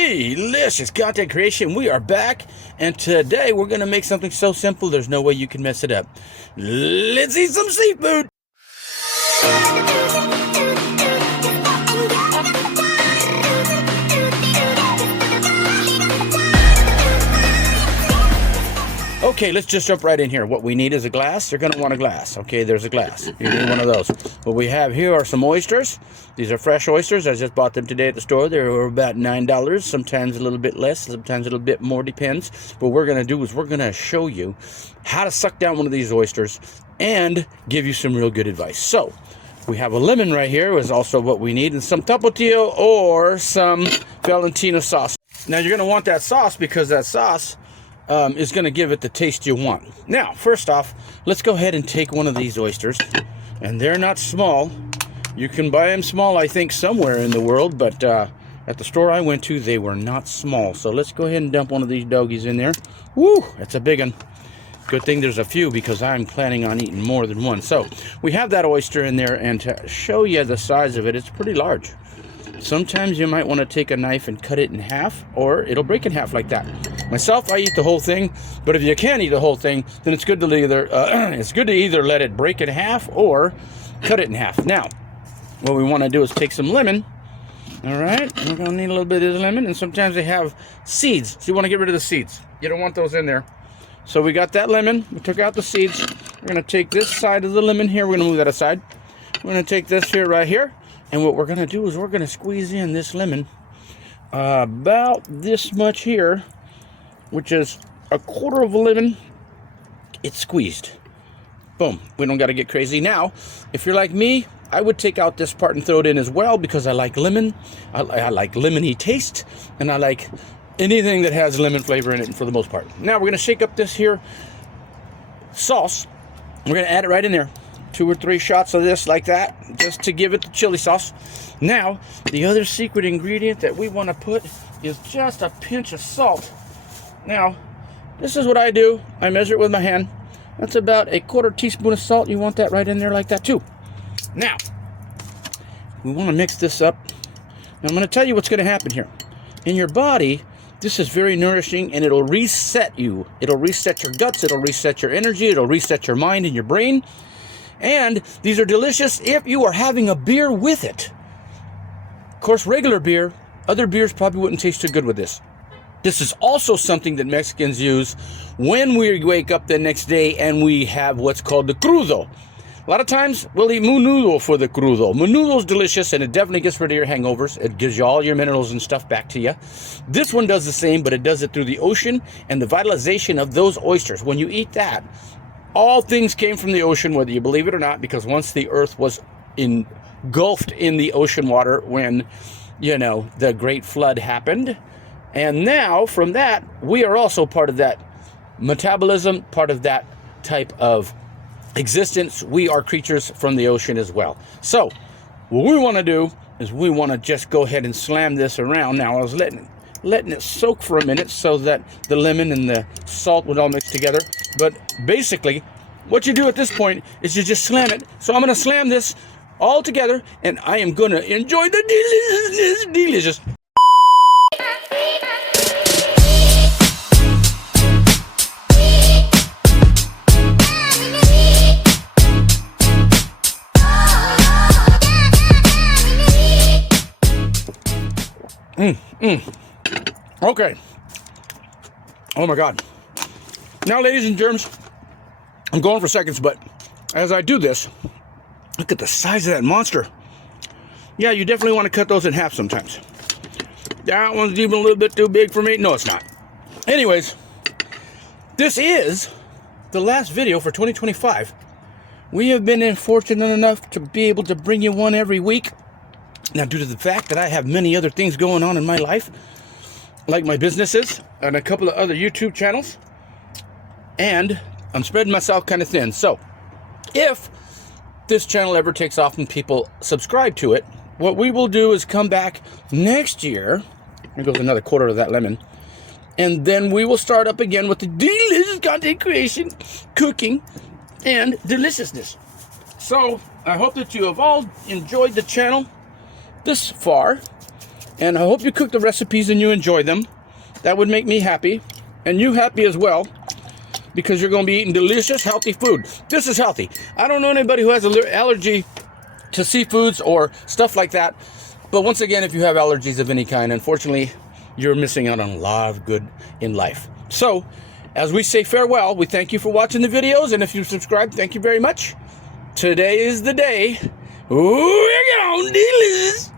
Delicious content creation. We are back, and today we're going to make something so simple there's no way you can mess it up. Let's eat some seafood. Okay, let's just jump right in here. What we need is a glass. You're going to want a glass. Okay, there's a glass. You need one of those. What we have here are some oysters. These are fresh oysters. I just bought them today at the store. They were about $9. Sometimes a little bit less. Sometimes a little bit more. Depends. What we're going to do is we're going to show you how to suck down one of these oysters and give you some real good advice. So, we have a lemon right here is also what we need. And some tapatio or some Valentino sauce. Now, you're going to want that sauce because that sauce is going to give it the taste you want. Now, first off, let's go ahead and take one of these oysters. And they're not small. You can buy them small, I think, somewhere in the world. But at the store I went to, they were not small. So let's go ahead and dump one of these doggies in there. Woo, that's a big one. Good thing there's a few because I'm planning on eating more than one. So we have that oyster in there. And to show you the size of it, it's pretty large. Sometimes you might want to take a knife and cut it in half, or it'll break in half like that. Myself, I eat the whole thing, but if you can't eat the whole thing, then it's good to either let it break in half or cut it in half. Now, what we want to do is take some lemon. All right, we're going to need a little bit of the lemon, and sometimes they have seeds, so you want to get rid of the seeds. You don't want those in there. So we got that lemon. We took out the seeds. We're going to take this side of the lemon here. We're going to move that aside. We're going to take this here right here. And what we're going to do is we're going to squeeze in this lemon about this much here, which is a quarter of a lemon. It's squeezed. Boom. We don't got to get crazy. Now, if you're like me, I would take out this part and throw it in as well because I like lemon. I like lemony taste, and I like anything that has lemon flavor in it for the most part. Now, we're going to shake up this here sauce. We're going to add it right in there. 2 or 3 shots of this like that, just to give it the chili sauce. Now, the other secret ingredient that we want to put is just a pinch of salt. Now, this is what I do. I measure it with my hand. That's about a 1/4 teaspoon of salt. You want that right in there like that too. Now, we want to mix this up. Now, I'm going to tell you what's going to happen here. In your body, this is very nourishing, and it'll reset you. It'll reset your guts. It'll reset your energy. It'll reset your mind and your brain. And these are delicious if you are having a beer with it. Of course, regular beer, other beers probably wouldn't taste too good with this. This is also something that Mexicans use when we wake up the next day and we have what's called the crudo. A lot of times, we'll eat menudo for the crudo. Menudo's delicious, and it definitely gets rid of your hangovers. It gives you all your minerals and stuff back to you. This one does the same, but it does it through the ocean and the vitalization of those oysters. When you eat that, all things came from the ocean, whether you believe it or not, because once the earth was engulfed in the ocean water when, the great flood happened. And now, from that, we are also part of that metabolism, part of that type of existence. We are creatures from the ocean as well. So, what we want to do is we want to just go ahead and slam this around. Now, I was letting it soak for a minute so that the lemon and the salt would all mix together. But basically, what you do at this point is you just slam it. So I'm going to slam this all together, and I am going to enjoy the delicious. Okay. Oh my God. Now, ladies and germs, I'm going for seconds, but as I do this, look at the size of that monster. Yeah, you definitely want to cut those in half sometimes. That one's even a little bit too big for me. No, it's not. Anyways, this is the last video for 2025. We have been fortunate enough to be able to bring you one every week. Now, due to the fact that I have many other things going on in my life, like my businesses and a couple of other YouTube channels, and I'm spreading myself kind of thin. So, if this channel ever takes off and people subscribe to it, what we will do is come back next year. Here goes another 1/4 of that lemon. And then we will start up again with the delicious content creation, cooking, and deliciousness. So, I hope that you have all enjoyed the channel this far. And I hope you cook the recipes and you enjoy them. That would make me happy. And you happy as well. Because you're going to be eating delicious, healthy food. This is healthy. I don't know anybody who has an allergy to seafoods or stuff like that. But once again, if you have allergies of any kind, unfortunately, you're missing out on a lot of good in life. So, as we say farewell, we thank you for watching the videos. And if you subscribe, thank you very much. Today is the day. We're going to delicious.